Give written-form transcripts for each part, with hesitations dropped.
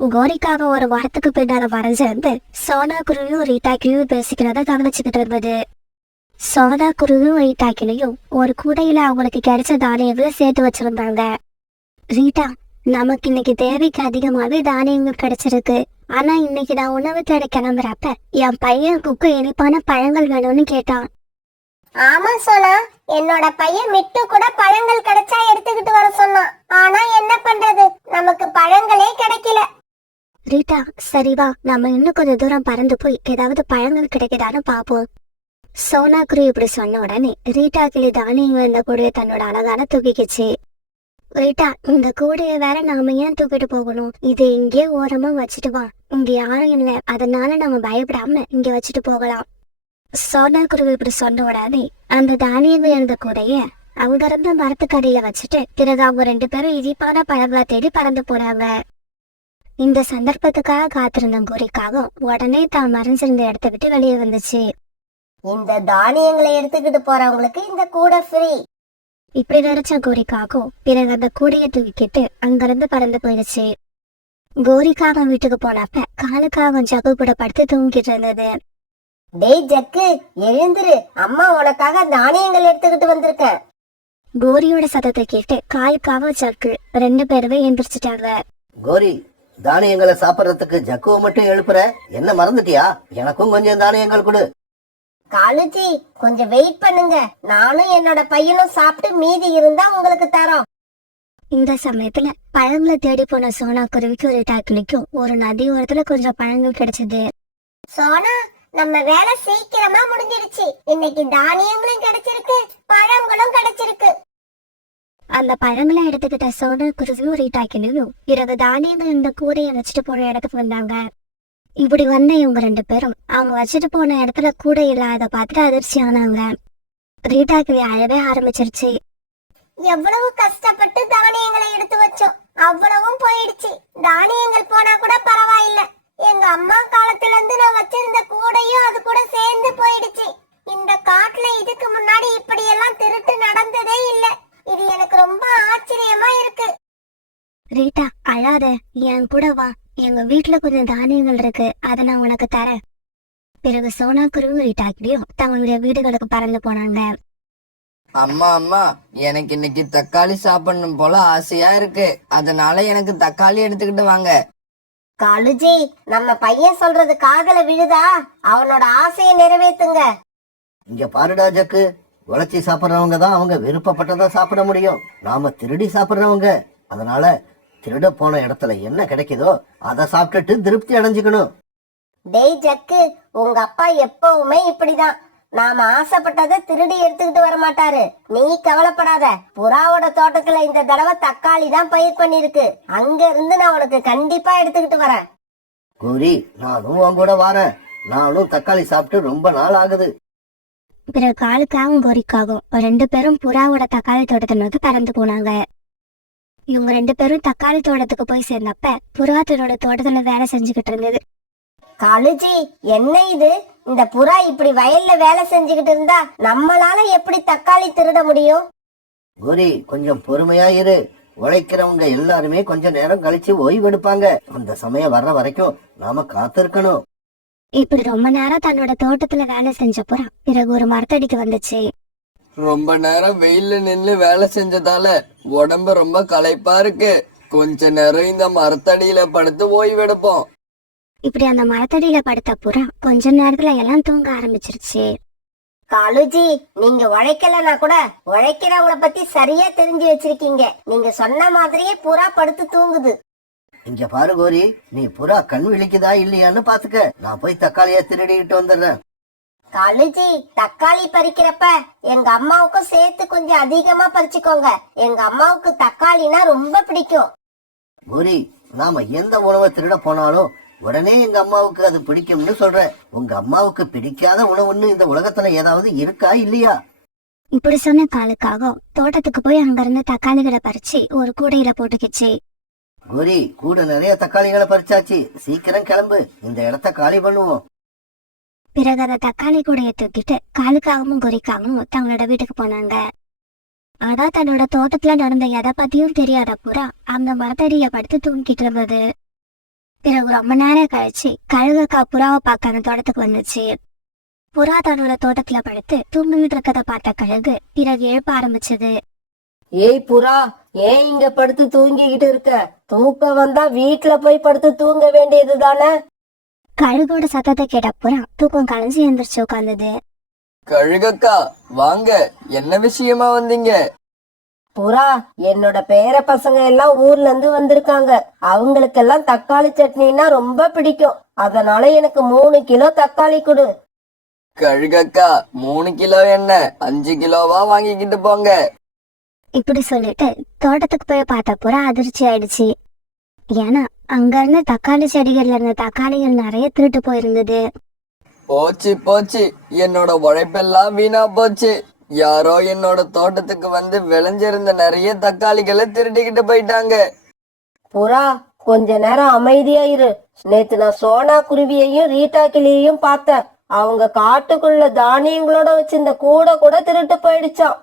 கோரிக்காக ஒரு வாரத்துக்கு பின்னால மறைஞ்சிருந்து சோனா குருவியும் ரீட்டாக்கிலையும் பேசிக்கிறத கவனிச்சுக்கிட்டு இருந்தது. சோனா குருவியும் ரீட்டாக்கிலையும் ஒரு கூடையில அவங்களுக்கு கிடைச்ச தானியங்களை சேர்த்து வச்சிருந்தாங்க. ரீட்டா, நமக்கு இன்னைக்கு தேவைக்கு அதிகமாவே தானியங்கள் கிடைச்சிருக்கு. ஆனா இன்னைக்கு நான் உணவு தேட கிளம்புறப்ப என் பையன் குக்கு இனிப்பான பழங்கள் வேணும்னு கேட்டான். ஆமா சோனா, என்னோட பையன் மிட்டு கூட பழங்கள் கிடைச்சா எடுத்துக்கிட்டு வர சொன்னான். ஆனா என்ன பண்றது, நமக்கு பழங்களே கிடைக்கல. ரீட்டா, சரிவா, நம்ம இன்னும் கொஞ்சம் தூரம் பறந்து போய் ஏதாவது பழங்கள் கிடைக்குதான்னு பாப்போம். சோனா குரு இப்படி சொன்ன உடனே ரீட்டா கிளி தானியங்கள் இந்த கூடைய தன்னோட அழகான தூக்கிக்குச்சு. ரீட்டா, இந்த கூடைய வேற நாம ஏன் தூக்கிட்டு போகணும்? இது இங்கே ஓரமா வச்சுட்டு வா, இங்க யாரும் இல்லை, அதனால நம்ம பயப்படாம இங்க வச்சுட்டு போகலாம். சோனா குருவி இப்படி சொன்ன உடனே அந்த தானியங்கள் இருந்த கூடைய அவங்க இருந்த மரத்துக்கடியில வச்சுட்டு பிறகு அவங்க 2 பேரும் இனிப்பான பழங்களை தேடி பறந்து போறாங்க. இந்த சந்தர்ப்பத்துக்காக காத்திருந்த கோரிக்காக உடனே தான் மறைஞ்சிருந்த இடத்த விட்டு வெளியே வந்துச்சு. இந்த தானியங்களை எடுத்துக்கிட்டு போறவங்களுக்கு இந்த கூடை ஃப்ரீ. இப்படி நினைச்ச கோரிக்காகும் பிறகு அந்த கூடையை தூக்கிட்டு அங்கிருந்து பறந்து போயிடுச்சு. கோரிக்காக வீட்டுக்கு போனப்ப காலுக்காக ஜகு கூட படுத்து தூங்கிட்டு இருந்தது. டேய் ஜக்கு, எழுந்துரு, அம்மா உனக்காக தானியங்கள் எடுத்துக்கிட்டு வந்திருக்கேன். கோரியோட சத்தத்தை கேட்டு காலுக்காக ஜக்கு 2 பேருமே எந்திரிச்சிட்டாங்க. கோரி, தானியங்களை சாப்பிடறதுக்கு ஜக்குவை மட்டும் எழுப்புற, என்ன மறந்துட்டியா? எனக்கும் கொஞ்சம் தானியங்கள் கொடு. காலுஜி, கொஞ்சம் வெயிட் பண்ணுங்க, நானும் என்னோட பையனும் சாப்பிட்டு மீதி இருந்தா உங்களுக்கு தரோம். இந்த சமயத்துல பழங்களை தேடி போன சோனா குருவிக்கும் ரீட்டாக்கிளிக்கும் ஒரு நதி ஓரத்துல கொஞ்சம் பழங்கள் கிடைச்சது. சோனா, நம்ம வேலை சீக்கிரமா முடிஞ்சிடுச்சு. இன்னைக்கு தானியங்களும் கிடைச்சிருக்கு, பழங்களும் கிடைச்சிருக்கு. அந்த பழங்களை எடுத்துக்கிட்ட சோனா குருவியும் ரீட்டாக்கிளியும் பிறகு தானியங்கள் இந்த கூடையை வச்சுட்டு போற இடத்துக்கு வந்தாங்க. இப்படி வந்த இவங்க 2 பேரும் அவங்க வச்சுட்டு போன இடத்துல கூடை இல்லாத பார்த்துட்டு அதிர்ச்சி ஆனாங்க. ரீட்டாக்கிளி அழவே ஆரம்பிச்சிருச்சு. எவ்வளவு கஷ்டப்பட்டு தானியங்களை எடுத்து வச்சோம், அவ்வளவும் போயிடுச்சு. தானியங்கள் போனா கூட பரவாயில்ல, எங்க அம்மா காலத்துல இருந்து நான் வச்சிருந்த கூடையும் அது கூட சேர்ந்து போயிடுச்சு. இந்த காட்டுல இதுக்கு முன்னாடி இப்படி எல்லாம் திருட்டு நடந்ததே இல்ல. இது எனக்கு ரொம்ப ஆச்சரியமா இருக்கு. ரீட்டா, அழாத, என் கூட வா, எங்க வீட்டுல கொஞ்சம் தானியங்கள் இருக்கு, அதை நான் உனக்கு தரேன். பிறகு சோனா குருவும் ரீட்டாக்கிளியும் தங்களுடைய வீடுகளுக்கு பறந்து போனாங்க. அம்மா அம்மா, எனக்கு இன்னைக்கு தக்காளி சாப்பிடணும் போல ஆசையா இருக்கு, அதனால எனக்கு தக்காளி எடுத்துக்கிட்டு வாங்க. காலுஜி, நம்ம பையன் சொல்றது காதுல விழுதா? அவனோட ஆசையை நிறைவேத்துங்க. இங்க பாருடா ஜக்கு, உழைச்சி சாப்பிட்றவங்க தான் அவங்க விருப்பப்பட்டதை சாப்பிட முடியும். நாம திருடி சாப்பிட்றவங்க, அதனால திருட போன இடத்துல என்ன கிடைக்குதோ அதை சாப்பிட்டுட்டு திருப்தி அடைஞ்சுக்கணும். டேய் ஜக்கு, உங்க அப்பா எப்பவுமே இப்படிதான். நாம ஆசைப்பட்டதை திருடி எடுத்துக்கிட்டு வர மாட்டாரு. நீ கவலைப்படாத, புறாவோட தோட்டத்துல இந்த தடவை தக்காளி தான் பயிர் பண்ணிருக்கு. அங்க இருந்து நான் உனக்கு கண்டிப்பா எடுத்துக்கிட்டு வரேன். கோரி, நானும் உன் கூட வாரேன். நானும் தக்காளி சாப்பிட்டு ரொம்ப நாள் ஆகுது. பிறகு காலுக்காகவும் கோரிக்காகவும் 2 பேரும் புறாவோட தக்காளி தோட்டத்தை நோக்கி பறந்து போனாங்க. இவங்க 2 பேரும் தக்காளி தோட்டத்துக்கு போய் சேர்ந்தப்ப புறா தன்னோட தோட்டத்துல வேலை செஞ்சுக்கிட்டு இருந்தது. காலுஜி, என்ன இது? இந்த புறா இப்படி வயல்ல வேலை செஞ்சுக்கிட்டு இருந்தா நம்மளால எப்படி தக்காளி திருட முடியும்? கோரி, கொஞ்சம் பொறுமையா இரு. உழைக்கிறவங்க எல்லாருமே கொஞ்ச நேரம் கழிச்சு ஓய்வு எடுப்பாங்க. அந்த சமயம் வர்ற வரைக்கும் நாம காத்திருக்கணும். இப்படி ரொம்ப நேரம் தன்னோட தோட்டத்துல வேலை செஞ்ச புறா பிறகு ஒரு மரத்தடிக்கு வந்துச்சு. ரொம்ப நேரம் வெயில்ல நின்னு வேலை செஞ்சதால உடம்பு ரொம்ப களைப்பா இருக்கு, கொஞ்ச நேரம் இந்த மரத்தடியில படுத்து ஓய்வெடுப்போம். இப்படி அந்த மரத்தடியில படுத்த புறா கொஞ்ச நேரத்துல எல்லாம் தூங்க ஆரம்பிச்சிருச்சு. காலுஜி, நீங்க உழைக்கலன்னா கூட உழைக்கிறவங்கள பத்தி சரியா தெரிஞ்சு வச்சிருக்கீங்க. நீங்க சொன்ன மாதிரியே புறா படுத்து தூங்குது. இங்க பாரு கோரி, நீ புறா கண் விழிக்குதா இல்லையான்னு பாத்துக்க. நான் போய் தக்காளியா திருடிக்கிட்டு வந்துடுறேன். காலுஜி, தக்காளி பறிக்கிறப்ப எங்க அம்மாவுக்கும் சேர்த்து கொஞ்சம் அதிகமா பறிச்சுக்கோங்க. எங்க அம்மாவுக்கு தக்காளினா ரொம்ப பிடிக்கும். கோரி, நாம எந்த உணவை திருட போனாலும் உடனே எங்க அம்மாவுக்கு அது பிடிக்கும்னு சொல்றேன். உங்க அம்மாவுக்கு பிடிக்காத உணவுன்னு இந்த உலகத்துல ஏதாவது இருக்கா இல்லையா? இப்படி சொன்ன காலுக்காக தோட்டத்துக்கு போய் அங்க இருந்து தக்காளிகளை பறிச்சு ஒரு கூடையில போட்டுக்கிச்சு. கோரி, கூட நிறைய தக்காளிகளை பறிச்சாச்சு, சீக்கிரம் கிளம்பு, இந்த இடத்த காலி பண்ணுவோம். பிறகு அந்த தக்காளி கூடைய தூக்கிட்டு காலுக்காகவும் கோரிக்காகவும் தங்களோட வீட்டுக்கு போனாங்க. ஆனா தன்னோட தோட்டத்துல நடந்த எதை பத்தியும் தெரியாத புறா அந்த மரத்தடிய படுத்து தூங்கிட்டு இருந்தது. பிறகு ரொம்ப நேரம் கழிச்சு கழுகக்கா புறாவை பார்க்க அந்த தோட்டத்துக்கு வந்துச்சு. புறா தன்னோட தோட்டத்துல படுத்து தூங்கிட்டு இருக்கதை பார்த்த கழுகு பிறகு எழுப்ப ஆரம்பிச்சது. ஏய் புறா, ஏன் இங்க படுத்து தூங்கிக்கிட்டு இருக்க? தூக்கம் வந்தா வீட்டுல போய் படுத்து தூங்க வேண்டியது தானே? கழுகோட சத்தத்தை கேட்ட புறா தூக்கம் கலைஞ்சு எந்திரிச்சு உட்கார்ந்தது. கழுகக்கா வாங்க, என்ன விஷயமா வந்தீங்க? புறா, என்னோட பேர பசங்க எல்லாம் ஊர்ல இருந்து வந்திருக்காங்க. அவங்களுக்கெல்லாம் தக்காளி சட்னின்னா ரொம்ப பிடிக்கும். அதனால எனக்கு 3 கிலோ தக்காளி கொடு. கழுகக்கா 3 கிலோ என்ன, 5 கிலோவா வாங்கிக்கிட்டு போங்க. இப்படி சொல்லிட்டு தோட்டத்துக்கு போய் பார்த்த புறா அதிர்ச்சி ஆயிடுச்சு. ஏன்னா அங்க இருந்த தக்காளி செடிகள்ல இருந்த தக்காளிகள் நிறைய திருட்டு போயிருந்தது. போச்சு போச்சு, என்னோட உழைப்பெல்லாம் வீணா போச்சு. யாரோ என்னோட தோட்டத்துக்கு வந்து விளைஞ்சிருந்த நிறைய தக்காளிகளை திருடிக்கிட்டு போயிட்டாங்க. புறா, கொஞ்ச நேரம் அமைதியா இரு. நேத்து நான் சோனா குருவியையும் ரீட்டா கிளியையும் பார்த்தேன். அவங்க காட்டுக்குள்ள தானியங்களோட வச்சிருந்த கூட கூட திருட்டு போயிடுச்சான்.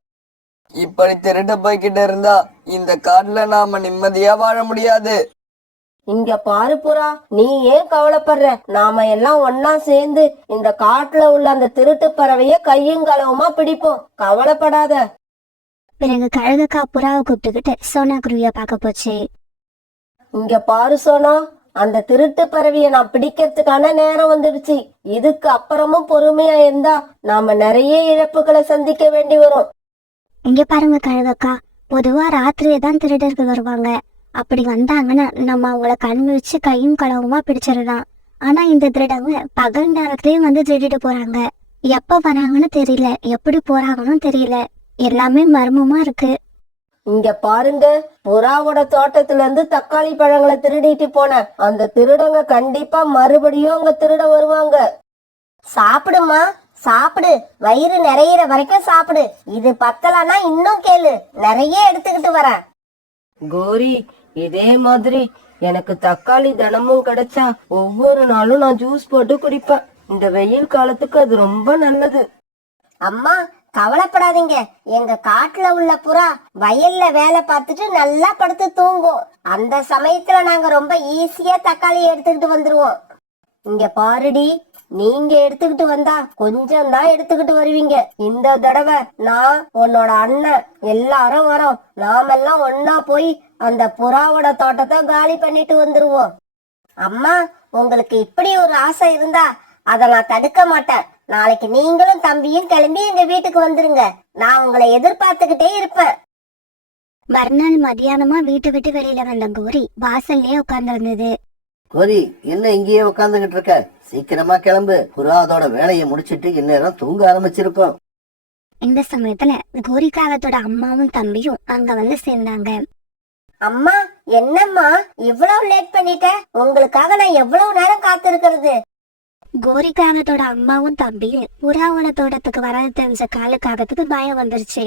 இப்படி திருட்டு போய்கிட்டு இருந்தா இந்த காட்டுல நாம நிம்மதியா வாழ முடியாது. இங்க பாரு புறா, நீ ஏன் கவலைப்படுற? நாம எல்லாம் ஒன்னா சேர்ந்து இந்த காட்டுல உள்ள அந்த திருட்டு பறவைய கையும் களவுமா பிடிப்போம். கவலைப்படாத. பிறகு கழுகக்கா புறாவை கூப்பிட்டுக்கிட்டு சோனா குருவிய பார்க்க போச்சு. இங்க பாரு சோனா, அந்த திருட்டு பறவைய நான் பிடிக்கிறதுக்கான நேரம் வந்துடுச்சு. இதுக்கு அப்புறமும் பொறுமையா இருந்தா நாம நிறைய இழப்புகளை சந்திக்க வேண்டி வரும். இங்க பாருங்க கழுகக்கா, பொதுவா ராத்திரியே தான் திருடர்கள் வருவாங்க. அப்படி வந்தாங்கன்னா நம்ம அவங்கள கண் வச்சு கையும் களவுமா பிடிச்சிடலாம். ஆனா இந்த திருடங்க பகல் நேரத்திலயும் வந்து திருடிட்டு போறாங்க. எப்ப வராங்கன்னு தெரியல, எப்படி போறாங்கன்னு தெரியல. எல்லாமே மர்மமா இருக்கு. இங்க பாருங்க, புறாவோட தோட்டத்துல இருந்து தக்காளி பழங்களை திருடிட்டு போன அந்த திருடங்க கண்டிப்பா மறுபடியும் அங்க திருட வருவாங்க. சாப்பிடுமா, சாப்பிடு. வயிறு நிறையிற வரைக்கும் சாப்பிடு. இது பத்தலன்னா இன்னும் கேளு, நிறைய எடுத்துக்கிட்டு வரேன். கோரி, இதே மாதிரி எனக்கு தக்காளி தினமும் கிடைச்சா ஒவ்வொரு நாளும் நான் ஜூஸ் போட்டு குடிப்பேன். இந்த வெயில் காலத்துக்கு அது ரொம்ப நல்லது. அம்மா கவலைப்படாதீங்க. எங்க காட்டுல உள்ள புறா வயல்ல வேலை பார்த்துட்டு நல்லா படுத்து தூங்கும். அந்த சமயத்துல நாங்க ரொம்ப ஈஸியா தக்காளி எடுத்துக்கிட்டு வந்துருவோம். இங்க பாருடி, நீங்க எடுத்துக்கிட்டு வந்தா கொஞ்சம் தான் எடுத்துக்கிட்டு வருவீங்க. இந்த தடவை நான், உன்னோட அண்ணன் எல்லாரும் வரோம். நாமெல்லாம் ஒன்னா போய் அந்த புறாவோட தோட்டத்தை காலி பண்ணிட்டு வந்துருவோம். அம்மா, உங்களுக்கு இப்படி ஒரு ஆசை இருந்தா அதை நான் தடுக்க மாட்டேன். நாளைக்கு நீங்களும் தம்பியும் கிளம்பி எங்க வீட்டுக்கு வந்துருங்க. நான் உங்களை எதிர்பார்த்துக்கிட்டே இருப்பேன். மறுநாள் மதியானமா வீட்டை விட்டு வெளியில வந்த கோரி வாசல்லயே உட்கார்ந்து கோரி, என்ன இங்கேயே உட்காந்துகிட்டு இருக்க? சீக்கிரமா கிளம்பு. புறா அதோட வேலையை முடிச்சிட்டு இந்நேரம் தூங்க ஆரம்பிச்சிருக்கோம். இந்த சமயத்துல கோரிக்காகத்தோட அம்மாவும் தம்பியும் அங்க வந்து சேர்ந்தாங்க. அம்மா, என்னம்மா இவ்வளவு லேட் பண்ணிட்ட? உங்களுக்காக நான் எவ்வளவு நேரம் காத்திருக்கிறது. கோரிக்காகத்தோட அம்மாவும் தம்பியும் புறாவோட தோட்டத்துக்கு வராது தெரிஞ்ச காலுக்காகத்துக்கு பயம் வந்துருச்சு.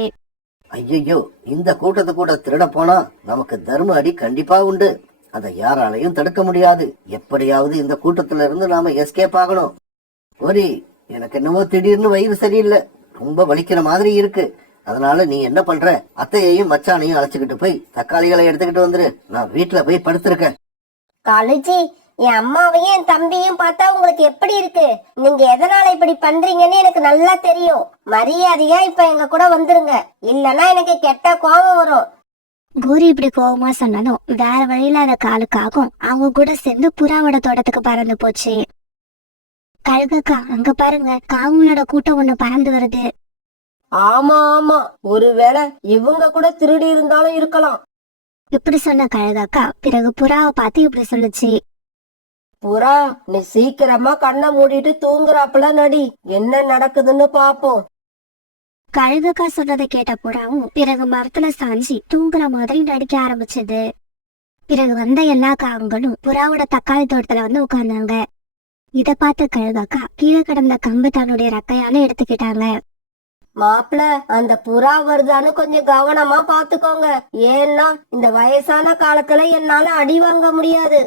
ஐயோ, இந்த கூட்டத்தை கூட திருட போனா நமக்கு தர்ம அடி கண்டிப்பா உண்டு. அதை யாராலையும் தடுக்க முடியாது. எப்படியாவது இந்த கூட்டத்துல இருந்து நாம எஸ்கேப் ஆகணும். கோரி, எனக்கு என்னமோ திடீர்னு வயிறு சரியில்லை, ரொம்ப வலிக்கிற மாதிரி இருக்கு. அதனால நீ என்ன பண்ற, அத்தையையும் மச்சானையும் அழைச்சுக்கிட்டு போய் தக்காளிகளை எடுத்துக்கிட்டு வந்துரு. நான் வீட்டுல போய் படுத்திருக்கேன். காலேஜி, என் அம்மாவையும் என் தம்பியும் பார்த்தா உங்களுக்கு எப்படி இருக்கு? நீங்க எதனால இப்படி பண்றீங்கன்னு எனக்கு நல்லா தெரியும். மரியாதையா இப்ப எங்க கூட வந்துருங்க, இல்லன்னா எனக்கு கெட்ட கோபம் வரும். கோரி இப்படி கோவமா சொன்னாலும் வேற வழியில அந்த காலுக்காகும் அவங்க கூட சேர்ந்து புறாவோட தோட்டத்துக்கு பறந்து போச்சு. கழுகக்கா, அங்க பாருங்க, காவலோட கூட்டம் ஒண்ணு பறந்து வருது. ஆமா ஆமா, ஒருவேளை இவங்க கூட திருடி இருந்தாலும் இருக்கலாம். இப்படி சொன்ன கழுகக்கா பிறகு புறாவை பார்த்து இப்படி சொல்லுச்சு. புறா, நீ சீக்கிரமா கண்ணை மூடிட்டு தூங்குறாப்புல நடி. என்ன நடக்குதுன்னு பாப்போம். கழுகக்கா சொன்னதை கேட்ட புறாவும் பிறகு மரத்துல சாஞ்சி தூங்குற மாதிரி நடிக்க ஆரம்பிச்சது. பிறகு வந்த எல்லா காவங்களும் புறாவோட தக்காளி தோட்டத்துல வந்து உட்கார்ந்தாங்க. இத பார்த்த கழுகக்கா கீழே கிடந்த கம்பு தன்னுடைய ரெக்கையால எடுத்துக்கிட்டாங்க. மாப்பிள, அந்த புறா வருதான்னு கொஞ்சம் கவனமா பாத்துக்கோங்க. ஏன்னா இந்த வயசான காலத்துல என்னால அடி வாங்க முடியாது.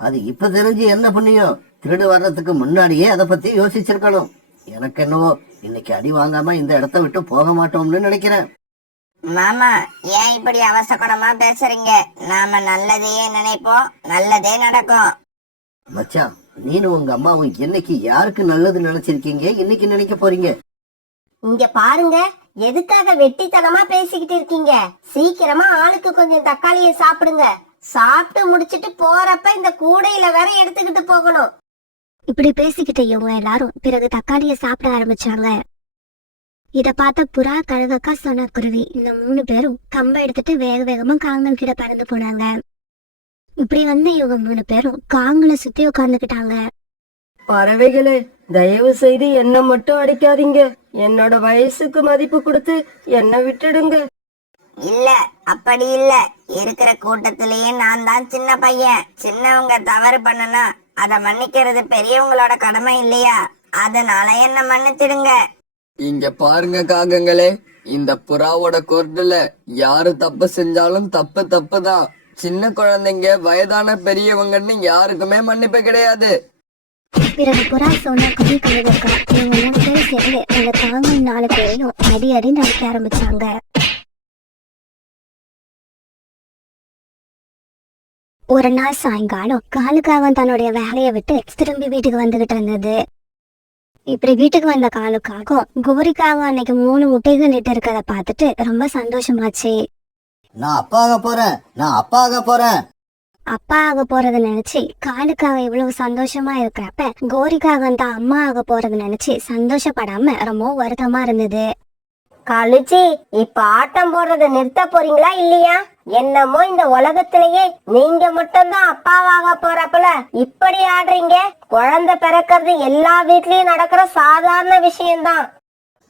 அது இப்ப தெரிஞ்சு என்ன புண்ணியம்? திருடு வர்றதுக்கு முன்னாடியே அதை பத்தி யோசிச்சிருக்கணும். எனக்கு என்னவோ இன்னைக்கு அடி வாங்காம இந்த இடத்த விட்டு போக மாட்டோம்னு நினைக்கிறேன். மாமா, ஏன் இப்படி அவசரமா பேசுறீங்க? நாம நல்லதையே நினைப்போம், நல்லதே நடக்கும். மச்சான், நீனும் உங்க அம்மாவும் என்னைக்கு யாருக்கு நல்லது நினைச்சிருக்கீங்க, இன்னைக்கு நினைக்க போறீங்க? இங்க பாருங்க, எதுக்காக வெட்டித்தனமா பேசிக்கிட்டு இருக்கீங்க? சீக்கிரமா ஆளுக்கு கொஞ்சம் தக்காளியை சாப்பிடுங்க. சாப்பிட்டு முடிச்சிட்டு போறப்ப இந்த கூடையில வேற எடுத்துக்கிட்டு போகணும். இப்படி பேசிக்கிட்ட இவங்க எல்லாரும் பிறகு தக்காளிய சாப்பிட ஆரம்பிச்சாங்க. இத பார்த்த புறா, கழுகக்கா, சோனா குருவி இந்த 3 பேரும் கம்ப எடுத்துட்டு வேக வேகமா காங்கல் கிட்ட பறந்து போனாங்க. இப்படி வந்து இவங்க 3 பேரும் காங்களை சுத்தி உட்கார்ந்துக்கிட்டாங்க. பறவைகளே, தயவு செய்து என்ன மட்டும் அடிக்காதீங்க. என்னோட வயசுக்கு மதிப்பு கொடுத்து என்ன விட்டுடுங்க. இல்ல, அப்படி இல்ல. இருக்கிற கூட்டத்திலேயே நான் தான் சின்ன பையன். சின்னவங்க தவறு பண்ணனா அத மன்னிக்கிறது பெரியவங்களோட கடமை இல்லையா? அதனால என்ன மன்னிச்சிடுங்க. இங்க பாருங்க காகங்களே, இந்த புறாவோட கோர்ட்டுல யாரு தப்பு செஞ்சாலும் தப்பு தப்பு தான். சின்ன குழந்தைங்க, வயதான பெரியவங்கன்னு யாருக்குமே மன்னிப்பு கிடையாது. பிறகு புறா, சோனா குருவி, கழுகக்கா இவங்க 3 பேரும் சேர்ந்து அந்த காங்கல் 4 பேரையும் அடி அடி நடக்க ஆரம்பிச்சாங்க. ஒரு நாள் சாயங்காலம் காலுக்காக தன்னுடைய வேலையை விட்டு திரும்பி வீட்டுக்கு வந்துகிட்டு இருந்தது. இப்படி வீட்டுக்கு வந்த காலுக்காக கோரிக்காக அன்னைக்கு 3 முட்டைகள் இட்டு இருக்கிறத பார்த்துட்டு ரொம்ப சந்தோஷமாச்சு. நான் அப்பா ஆக போறேன், நான் அப்பா ஆக போறேன். அப்பா ஆக போறத நினைச்சு காலுக்காக இவ்வளவு சந்தோஷமா இருக்கிறப்ப கோரிக்காக தான் அம்மா ஆக போறத நினைச்சு சந்தோஷப்படாம ரொம்ப வருத்தமா இருந்தது. கழுச்சி, இப்ப ஆட்டம் போடுறத நிறுத்த போறீங்களா இல்லையா? என்னமோ இந்த உலகத்திலேயே நீங்க மட்டும்தான் அப்பாவாக போறப்பல இப்படி ஆடுறீங்க. குழந்தை பிறக்கிறது எல்லா வீட்லயும் நடக்கிற சாதாரண விஷயம்தான்.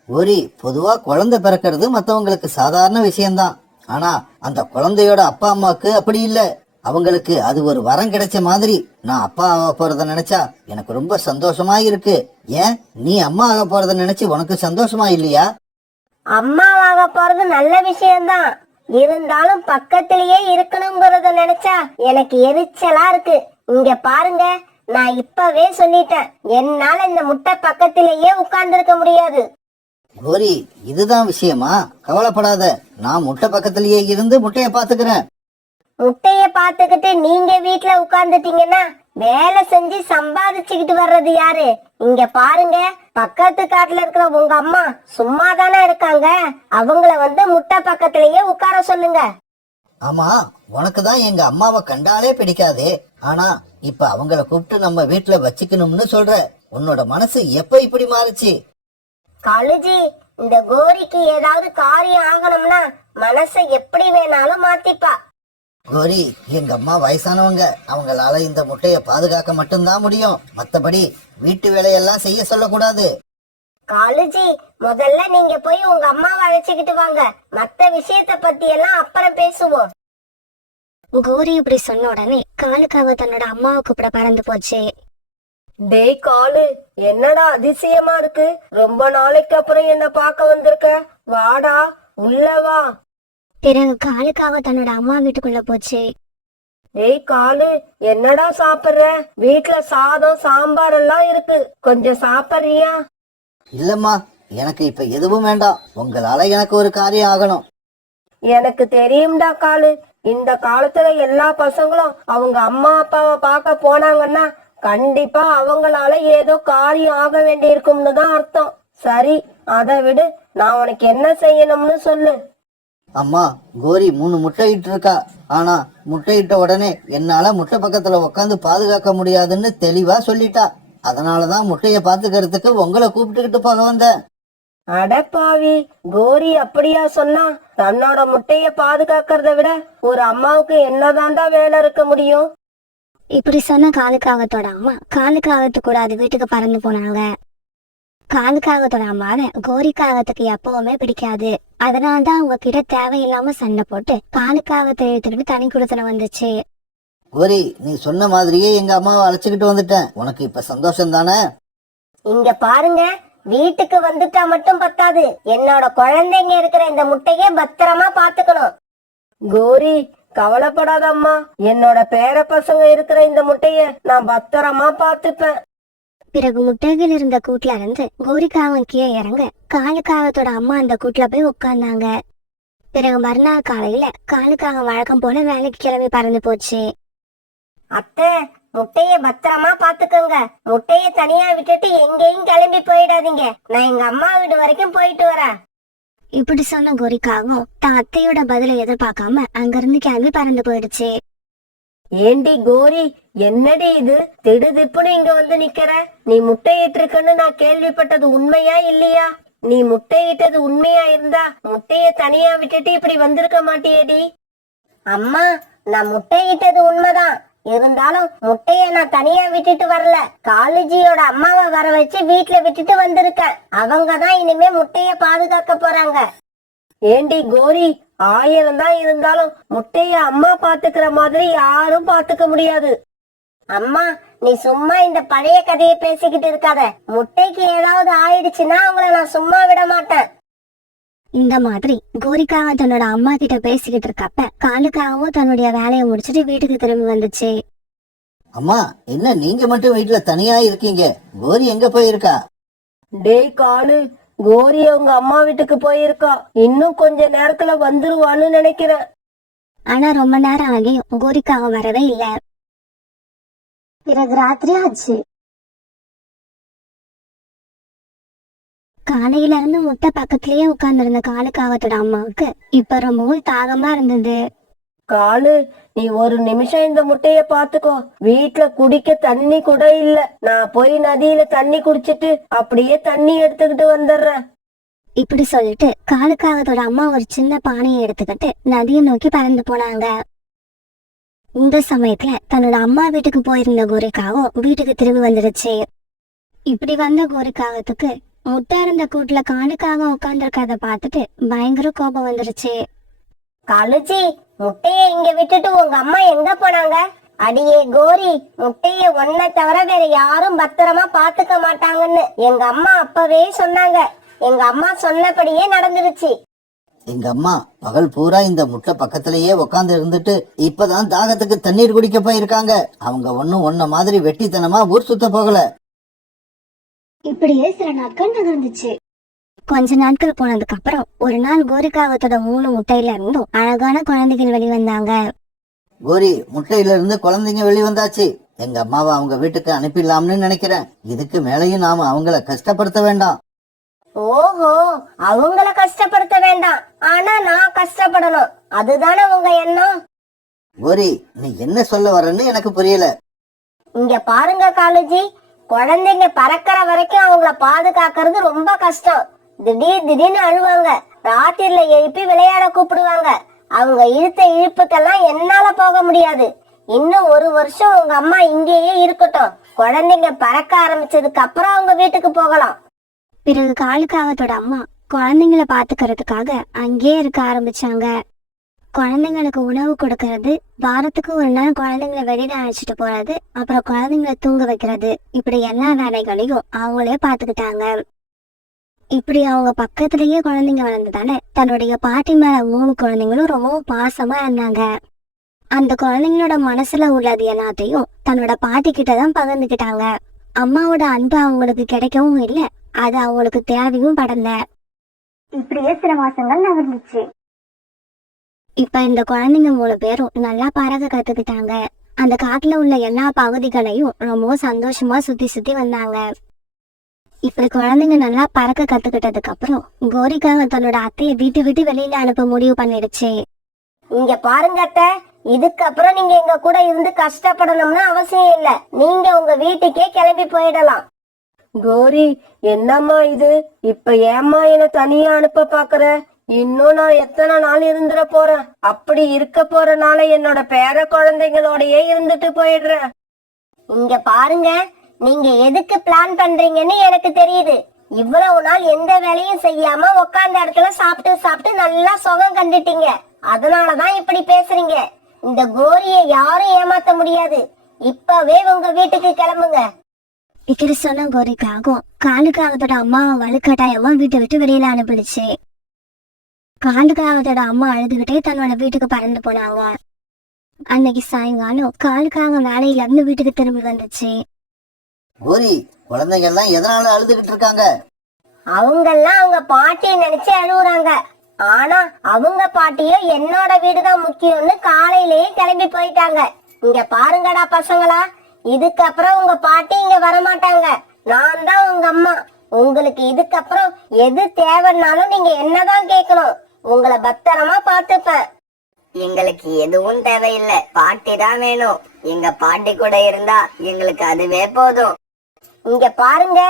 கோரி, பொதுவா குழந்தை பிறக்கிறது மத்தவங்களுக்கு சாதாரண விஷயம்தான். ஆனா அந்த குழந்தையோட அப்பா அம்மாவுக்கு அப்படி இல்ல. அவங்களுக்கு அது ஒரு வரம் கிடைச்ச மாதிரி. நான் அப்பா ஆக போறத நினைச்சா எனக்கு ரொம்ப சந்தோஷமா இருக்கு. ஏன், நீ அம்மா ஆக போறத நினைச்சு உனக்கு சந்தோஷமா இல்லையா? அம்மாவாக போறது நல்ல விஷயம்தான். இருந்தாலும் பக்கத்திலேயே இருக்கணுங்கிறத நினைச்சா எனக்கு எரிச்சலா இருக்கு. இங்க பாருங்க, நான் இப்பவே சொல்லிட்டேன், என்னால இந்த முட்டை பக்கத்திலேயே உட்கார்ந்துருக்க முடியாது. கோரி, இதுதான் விஷயமா? கவலைப்படாத, நான் முட்டை பக்கத்திலேயே இருந்து முட்டைய பாத்துக்கிறேன். முட்டைய பாத்துக்கிட்டு நீங்க வீட்டுல உட்கார்ந்துட்டீங்கன்னா வேலை செஞ்சு சம்பாதிச்சுக்கிட்டு வர்றது யாரு? இங்க பாருங்க, பக்கத்து காட்டுல இருக்கிற உங்க அம்மா சும்மா தானே இருக்காங்க. அவங்கள வந்து முட்டை பக்கத்திலேயே உட்கார சொல்லுங்க. ஆமா, உனக்கு தான் எங்க அம்மாவை கண்டாலே பிடிக்காதே. ஆனா இப்ப அவங்கள கூப்பிட்டு நம்ம வீட்டுல வச்சுக்கணும்னு சொல்ற. உன்னோட மனசு எப்ப இப்படி மாறுச்சு? கழுஜி, இந்த கோரிக்கு ஏதாவது காரியம் ஆகணும்னா மனசை எப்படி வேணாலும் மாத்திப்பா. கோரி, எங்க அம்மா வயசானவங்க. அவங்களால இந்த முட்டைய பாதுகாக்க மட்டும்தான் முடியும். மத்தபடி வீட்டு வேலையெல்லாம் செய்ய சொல்லக்கூடாது. காலுஜி, முதல்ல நீங்க போய் உங்க அம்மாவை அழைச்சுக்கிட்டு வாங்க. மத்த விஷயத்த பத்தி எல்லாம் அப்புறம் பேசுவோம். கோரி இப்படி சொன்ன உடனே காலுக்காக தன்னோட அம்மாவை கூப்பிட பறந்து போச்சு. டேய் காலு, என்னடா அதிசயமா இருக்கு. ரொம்ப நாளைக்கு அப்புறம் என்ன பார்க்க வந்திருக்க. வாடா, உள்ள வா. பிறகு காலுக்காக தன்னோட அம்மா வீட்டுக்குள்ள போச்சு. டேய் காலு, என்னடா சாப்பிடுற? வீட்டுல சாதம் சாம்பார் எல்லாம் இருக்கு, கொஞ்சம் சாப்பிடுறியா? இல்லம்மா, எனக்கு இப்ப எதுவும் வேண்டாம். உங்களால எனக்கு ஒரு காரியம் ஆகணும். எனக்கு தெரியும்டா காலு, இந்த காலத்துல எல்லா பசங்களும் அவங்க அம்மா அப்பாவை பார்க்க போனாங்கன்னா கண்டிப்பா அவங்களால ஏதோ காரியம் ஆக வேண்டி இருக்கும்னு தான் அர்த்தம். சரி, அதை விடு. நான் உனக்கு என்ன செய்யணும்னு சொல்லு. அம்மா, கோரி 3 முட்டை இட்டு இருக்கா. ஆனா முட்டையிட்ட உடனே என்னால முட்டை பக்கத்துல உட்காந்து பாதுகாக்க முடியாதுன்னு தெளிவா சொல்லிட்டா. அதனாலதான் முட்டைய பாத்துக்கிறதுக்கு உங்களை கூப்பிட்டுக்கிட்டு போக வந்தேன். அடப்பாவி, கோரி அப்படியா சொன்னா? தன்னோட முட்டைய பாதுகாக்கிறத விட ஒரு அம்மாவுக்கு என்னதான்டா வேலை இருக்க முடியும்? இப்படி சொன்ன காலுக்காகத்தோட அம்மா காலுக்காகத்து கூட அது வீட்டுக்கு பறந்து போனாங்க. காலுக்காகத்தோட அம்மாவை கோரிக்காகத்துக்கு எப்பவுமே பிடிக்காது. அதனால்தான் அவங்க கிட்ட தேவையில்லாம சண்டை போட்டு காலுக்காகத்தை எடுத்துக்கிட்டு தனி குடுத்தன வந்துச்சு. கோரி, நீ சொன்ன மாதிரியே எங்க அம்மாவை அழைச்சுக்கிட்டு வந்துட்டேன். உனக்கு இப்ப சந்தோஷம் தானே? இங்க பாருங்க, வீட்டுக்கு வந்துட்டா மட்டும் பத்தாது, என்னோட குழந்தைங்க இருக்கிற இந்த முட்டையை பத்திரமா பாத்துக்கணும். கோரி, கவலைப்படாதம்மா. என்னோட பேர பசங்க இருக்கிற இந்த முட்டைய நான் பத்திரமா பாத்துப்பேன். பிறகு முட்டைகள் இருந்த கூட்டுல இருந்து கோரிக்காக கீழே இறங்க காலுக்காகத்தோட அம்மா அந்த கூட்டுல போய் உட்கார்ந்தாங்க. பிறகு மறுநாள் காலையில காலுக்காக வழக்கம் போல வேலைக்கு கிளம்பி பறந்து போச்சு. அத்தை, முட்டைய பத்திரமா பாத்துக்கோங்க. முட்டைய தனியா விட்டுட்டு எங்கேயும் கிளம்பி போயிடாதீங்க. நான் எங்க அம்மா வீடு வரைக்கும் போயிட்டு வரேன். இப்படி சொன்ன கோரிக்காவும் தான் அத்தையோட பதிலை எதிர்பார்க்காம அங்கிருந்து கிளம்பி பறந்து போயிடுச்சு. ஏண்டி கோரி, என்னடி இது திடுதிப்புன்னு இங்க வந்து நிக்கிற? நீ முட்டையிட்டு இருக்கன்னு நான் கேள்விப்பட்டது உண்மையா இல்லையா? நீ முட்டையிட்டது உண்மையா இருந்தா முட்டைய தனியா விட்டுட்டு இப்படி வந்திருக்க மாட்டியேடி. அம்மா, நான் முட்டையிட்டது உண்மைதான். இருந்தாலும் முட்டைய நான் தனியா விட்டுட்டு வரல. காலேஜியோட அம்மாவை வர வச்சு வீட்டுல விட்டுட்டு வந்திருக்கேன். அவங்கதான் இனிமே முட்டைய பாதுகாக்க போறாங்க. ஏண்டி கோரி, 1000 தான் இருந்தாலும் முட்டைய அம்மா பாத்துக்கிற மாதிரி யாரும் பாத்துக்க முடியாது. அம்மா, நீ சும்மா இந்த பழைய கதையை பேசிக்கிட்டு இருக்காத. முட்டைக்கு ஏதாவது ஆயிடுச்சுன்னா அவங்கள நான் சும்மா விட மாட்டேன். இந்த மாதிரி கோரிக்காக தன்னோட அம்மா கிட்ட பேசிக்கிட்டு இருக்கப்ப காலுக்காகவும் தன்னுடைய வேலையை முடிச்சிட்டு வீட்டுக்கு திரும்பி வந்துச்சு. அம்மா, என்ன நீங்க மட்டும் வீட்டுல தனியா இருக்கீங்க? கோரி எங்க போயிருக்கா? டேய் காலு, கோரி அவங்க அம்மா வீட்டுக்கு போயிருக்கா. இன்னும் கொஞ்ச நேரத்துல வந்துருவான்னு நினைக்கிறேன். ஆனா ரொம்ப நேரம் ஆகியும் கோரிக்காக வரவே இல்ல. பிறகு ராத்திரி ஆச்சு. காலையில இருந்து முட்டை பக்கத்திலேயே உட்கார்ந்திருந்த காலுக்காகத்தோட அம்மாவுக்கு இப்ப ரொம்பவும் தாகமா இருந்தது. காலு, நீ ஒரு நிமிஷம் இந்த முட்டைய பாத்துக்கோ. வீட்டுல குடிக்க தண்ணி கூட இல்ல. நான் போய் நதியில தண்ணி குடிச்சிட்டு அப்படியே தண்ணி எடுத்துக்கிட்டு வந்துடுறேன். இப்படி சொல்லிட்டு காலுக்காகத்தோட அம்மா ஒரு சின்ன பானையை எடுத்துக்கிட்டு நதியை நோக்கி பறந்து போனாங்க. இந்த சமயத்துல தன்னோட அம்மா வீட்டுக்கு போயிருந்த கோரிக்காவும் வீட்டுக்கு திரும்பி வந்துடுச்சு. இப்படி வந்த கோரிக்காகத்துக்கு முட்டை இருந்த கூட்டுல காலுக்காக உட்கார்ந்துருக்கத பார்த்துட்டு பயங்கர கோபம் வந்துருச்சு. காலுஜி, முட்டைய இங்க விட்டுட்டு உங்க அம்மா எங்க போனாங்க? அடியே கோரி, முட்டைய ஒன்ன தவிர வேற யாரும் பத்திரமா பாத்துக்க மாட்டாங்கன்னு எங்க அம்மா அப்பவே சொன்னாங்க. எங்க அம்மா சொன்னபடியே நடந்துருச்சு. எங்க அம்மா பகல் பூரா இந்த முட்டை பக்கத்திலேயே உக்காந்து இருந்துட்டு இப்பதான் தாகத்துக்கு தண்ணீர் குடிக்க போயிருக்காங்க. அவங்க ஒன்னும் ஒன்ன மாதிரி வெட்டித்தனமா ஊர் சுத்த போகல. இப்படியே சில நாட்கள் நகர்ந்துச்சு. கொஞ்ச நாட்கள் போனதுக்கு அப்புறம் ஒரு நாள் கோரிக்காகத்தோட 3 முட்டையில இருந்தும் அழகான குழந்தைகள் வெளிவந்தாங்க. கோரி, முட்டையில இருந்து குழந்தைங்க வெளிவந்தாச்சு. எங்க அம்மாவை அவங்க வீட்டுக்கு அனுப்பிடலாம்னு நினைக்கிறேன். இதுக்கு மேலையும் நாம அவங்கள கஷ்டப்படுத்த வேண்டாம். ஓஹோ, அவங்கள கஷ்டப்படுத்த வேண்டாம், ஆனா நான் கஷ்டப்படணும், அதுதானே உங்க எண்ணம்? கோரி, நீ என்ன சொல்ல வரன்னு எனக்கு புரியல. இங்க பாருங்க காலுஜி, குழந்தைங்க பறக்கிற வரைக்கும் அவங்கள பாதுகாக்கிறது ரொம்ப கஷ்டம். திடீர்னு அழுவாங்க. ராத்திரில எழுப்பி விளையாட கூப்பிடுவாங்க. அவங்க இழுத்த இழுப்புக்கெல்லாம் என்னால போக முடியாது. இன்னும் 1 வருஷம் உங்க அம்மா இங்கேயே இருக்கட்டும். குழந்தைங்க பறக்க ஆரம்பிச்சதுக்கு அப்புறம் அவங்க வீட்டுக்கு போகலாம். பிறகு காலுக்காகத்தோட அம்மா குழந்தைங்களை பாத்துக்கிறதுக்காக அங்கேயே இருக்க ஆரம்பிச்சாங்க. குழந்தைங்களுக்கு உணவு கொடுக்கறது, வாரத்துக்கு ஒரு நாள் குழந்தைங்களை வெளியில அழைச்சிட்டு போறது, அப்புறம் குழந்தைங்களை தூங்க வைக்கிறது, இப்படி எல்லா வேலைகளையும் அவங்களே பாத்துக்கிட்டாங்க. இப்படி அவங்க பக்கத்திலேயே குழந்தைங்க வளர்ந்ததால தன்னுடைய பாட்டி மேல 3 குழந்தைங்களும் ரொம்பவும் பாசமா இருந்தாங்க. அந்த குழந்தைங்களோட மனசுல உள்ளது எல்லாத்தையும் தன்னோட பாட்டி கிட்டதான் பகிர்ந்துக்கிட்டாங்க. அம்மாவோட அன்பு அவங்களுக்கு கிடைக்கவும் இல்லை, அது அவங்களுக்கு தேவையும் படல. இப்படியே சில மாசங்கள் நகர்ந்துச்சு. இப்ப இந்த குழந்தைங்க 3 பேரும் நல்லா பறக்க கத்துக்கிட்டாங்க. அந்த காட்டுல உள்ள எல்லா பகுதிகளையும் ரொம்பவும் சந்தோஷமா சுத்தி வந்தாங்க. இப்படி குழந்தைங்க நல்லா பறக்க கத்துக்கிட்டதுக்கு அப்புறம் கோரிக்காக தன்னோட அத்தையை வீட்டு விட்டு வெளியில அனுப்ப முடிவு பண்ணிடுச்சு. இங்க பாருங்க அத்தை, இதுக்கப்புறம் நீங்க எங்க கூட இருந்து கஷ்டப்படணும்னு அவசியம் இல்ல. நீங்க உங்க வீட்டுக்கே கிளம்பி போயிடலாம். கோரி, என்னம்மா இது? இப்ப ஏம்மா என்ன தனியா அனுப்ப பாக்குற? இன்னும் நான் எத்தனை நாள் இருந்துட போறேன்? அப்படி இருக்க போறனால என்னோட பேர குழந்தைங்களோடயே இருந்துட்டு போயிடுறேன். இங்க பாருங்க, நீங்க எதுக்கு பிளான் பண்றீங்கன்னு எனக்கு தெரியுது. இவ்வளவு நாள் எந்த வேலையும் செய்யாம உட்கார்ந்த இடத்துல சாப்பிட்டு நல்லா சுகம் கண்டுட்டீங்க. அதனாலதான் இப்படி பேசுறீங்க. இந்த கோரியை யாரும் ஏமாத்த முடியாது. இப்பவே உங்க வீட்டுக்கு கிளம்புங்க. இப்படி சொன்ன கோரிக்காகவும் காலுக்காகத்தோட அம்மாவை வலுக்கட்டாயமா வீட்டை விட்டு வெளியில அனுப்பிடுச்சு. காலுக்காகத்தோட அம்மா அழுதுகிட்டே தன்னோட வீட்டுக்கு பறந்து போனாங்க. அன்னைக்கு சாயங்காலம் காலுக்காக வேலையில இருந்து வீட்டுக்கு திரும்பி வந்துச்சு. கோரி, குழந்தைங்க எல்லாம் எதனால அழுதுகிட்டு இருக்காங்க? அவங்கெல்லாம் அவங்க பாட்டியை நினைச்சு அழுகுறாங்க. ஆனா அவங்க பாட்டியோ என்னோட வீடுதான் முக்கியம்னு காலையிலேயே கிளம்பி போயிட்டாங்க. இங்க பாருங்கடா பசங்களா, இதுக்கப்புறம் உங்க பாட்டி இங்க வரமாட்டாங்க. நான் தான் உங்க அம்மா. உங்களுக்கு இதுக்கப்புறம் எது தேவைன்னாலும் நீங்க என்னதான் கேட்கணும். உங்களை பத்திரமா பாத்துப்பேன். எங்களுக்கு எதுவும் தேவையில்லை, பாட்டி தான் வேணும். எங்க பாட்டி கூட இருந்தா எங்களுக்கு அதுவே போதும். இங்க பாருங்க,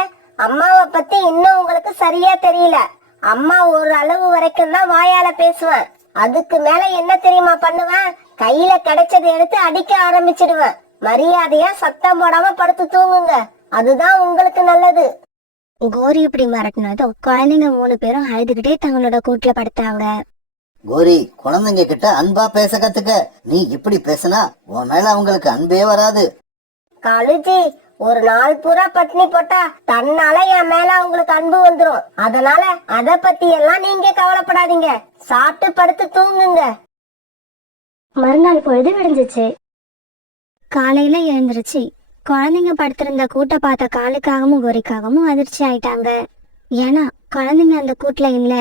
அம்மாவை பத்தி இன்னும் உங்களுக்கு சரியா தெரியல. அம்மா ஒரு அளவு வரைக்கும் தான் வாயால பேசுவேன். அதுக்கு மேல என்ன தெரியுமா பண்ணுவேன்? கையில கிடைச்சதை எடுத்து அடிக்க ஆரம்பிச்சிடுவேன். மரியாதையா சத்தம் போடாம படுத்து தூங்குங்க, அதுதான் உங்களுக்கு நல்லது. கோரி இப்படி மிரட்டினதும் குழந்தைங்க 3 பேரும் அழுதுகிட்டே தங்களோட கூட்டுல படுத்தாங்க. கோரி, குழந்தைங்க கிட்ட அன்பா பேச கத்துக்க. நீ இப்படி பேசினா உன் மேல அவங்களுக்கு அன்பே வராது. காலுஜி, ஒரு நாள் பூரா பட்டினி போட்டா தன்னால என் மேல உங்களுக்கு அன்பு வந்துரும். அதனால அத பத்தி எல்லாம் நீங்க கவலைப்படாதீங்க. சாப்பிட்டு படுத்து தூங்குங்க. மறுநாள் பொழுது விடிஞ்சிச்சு. காலையில எழுந்திருச்சு குழந்தைங்க படுத்திருந்த கூட்ட பார்த்த காலுக்காகவும் கோரிக்காகவும் அதிர்ச்சி ஆயிட்டாங்க. ஏன்னா குழந்தைங்க அந்த கூட்டுல இல்ல.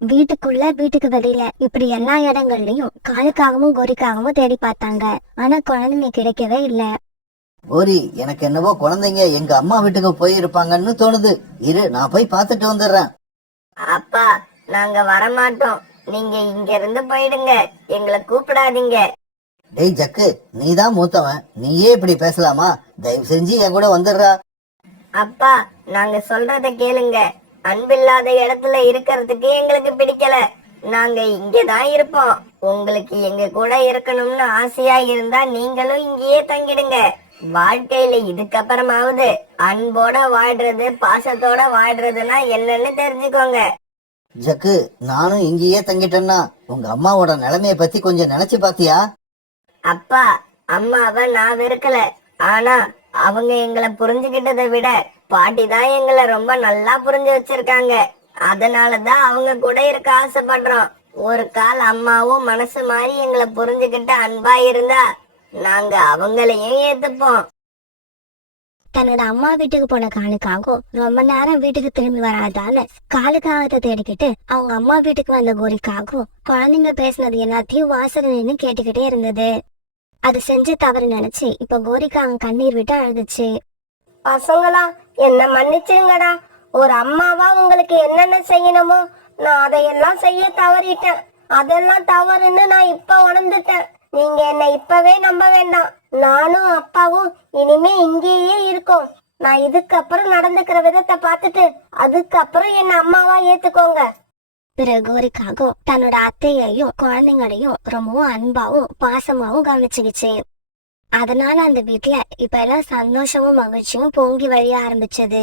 வீட்டுக்குள்ள, வீட்டுக்கு வெளியில, இப்படி எல்லா இடங்கள்லயும் காலுக்காகவும் கோரிக்காகவும் தேடி பார்த்தாங்க. ஆனா குழந்தைங்க கிடைக்கவே இல்ல. கோரி, எனக்கு என்னவோ குழந்தைங்க எங்க அம்மா வீட்டுக்கு போயிருப்பாங்கன்னு தோணுது. இரு, நான் போய் பார்த்துட்டு வந்துடுறேன். அப்பா, நாங்க வரமாட்டோம். நீங்க இங்க இருந்து போயிடுங்க, எங்களை கூப்பிடாதீங்க. டேய் ஜக்கு, நீதான் மூத்தவன், நீயே இப்படி பேசலாமா? தயவு செஞ்சு என் கூட வந்துடுறா. அப்பா, நாங்க சொல்றத கேளுங்க. அன்பில்லாத இடத்துல இருக்கிறதுக்கு எங்களுக்கு பிடிக்கல. நாங்க இங்கதான் இருப்போம். உங்களுக்கு எங்க கூட இருக்கணும்னு ஆசையா இருந்தா நீங்களும் இங்கேயே தங்கிடுங்க. வாழ்க்கையில இதுக்கப்புறமாவது அன்போட வாழ்றது, பாசத்தோட வாழ்றதுன்னா என்னன்னு தெரிஞ்சுக்கோங்க. ஜக்கு, நானும் இங்கேயே தங்கிட்டேன்னா உங்க அம்மாவோட நிலைமைய பத்தி கொஞ்சம் நினைச்சு பாத்தியா? அப்பா, அம்மாவை நான் வெறுக்கல. ஆனா அவங்க எங்களை புரிஞ்சுகிட்டதை விட பாட்டி தான் எங்களை ரொம்ப நல்லா புரிஞ்சு வச்சிருக்காங்க. அதனாலதான் அவங்க கூட இருக்க ஆசைப்படுறோம். ஒரு கால் அம்மாவும் மனசு மாதிரி எங்களை புரிஞ்சுகிட்டு அன்பா இருந்தா நாங்க அவங்களையும் ஏத்துப்போம். தன்னோட அம்மா வீட்டுக்கு போன காலுக்காகவும் ரொம்ப நேரம் வீட்டுக்கு திரும்பி வராதால காலுக்காகத்தை தேடிக்கிட்டு அவங்க அம்மா வீட்டுக்கு வந்த கோரிக்காகவும் குழந்தைங்க பேசினது எல்லாத்தையும் வாசல் நின்று கேட்டுக்கிட்டே இருந்தது. அது செஞ்ச தவறு நினைச்சு இப்ப கோரிக்காக கண்ணீர் விட்டு அழுதுச்சு. பசங்களா, என்ன மன்னிச்சிருங்கடா. ஒரு அம்மாவா உங்களுக்கு என்னென்ன செய்யணுமோ நான் அதையெல்லாம் செய்ய தவறிட்டேன். அதெல்லாம் தவறுன்னு நான் இப்ப உணர்ந்துட்டேன். நீங்க என்ன இப்பவே நம்ப வேண்டாம். நானும் அப்பாவும் இனிமே இங்கேயே இருக்கோம். நான் இதுக்கப்புறம் நடந்துக்கிற விதத்தை பார்த்துட்டு அதுக்கப்புறம் என்ன அம்மாவா ஏத்துக்கோங்க. பிறகு கோரிக்காகவும் தன்னோட அத்தையையும் குழந்தைங்களையும் ரொம்பவும் அன்பாவும் பாசமாவும் கவனிச்சுக்கிச்சு. அதனால அந்த வீட்டுல இப்ப எல்லாம் சந்தோஷமும் மகிழ்ச்சியும் பொங்கி வழிய ஆரம்பிச்சது.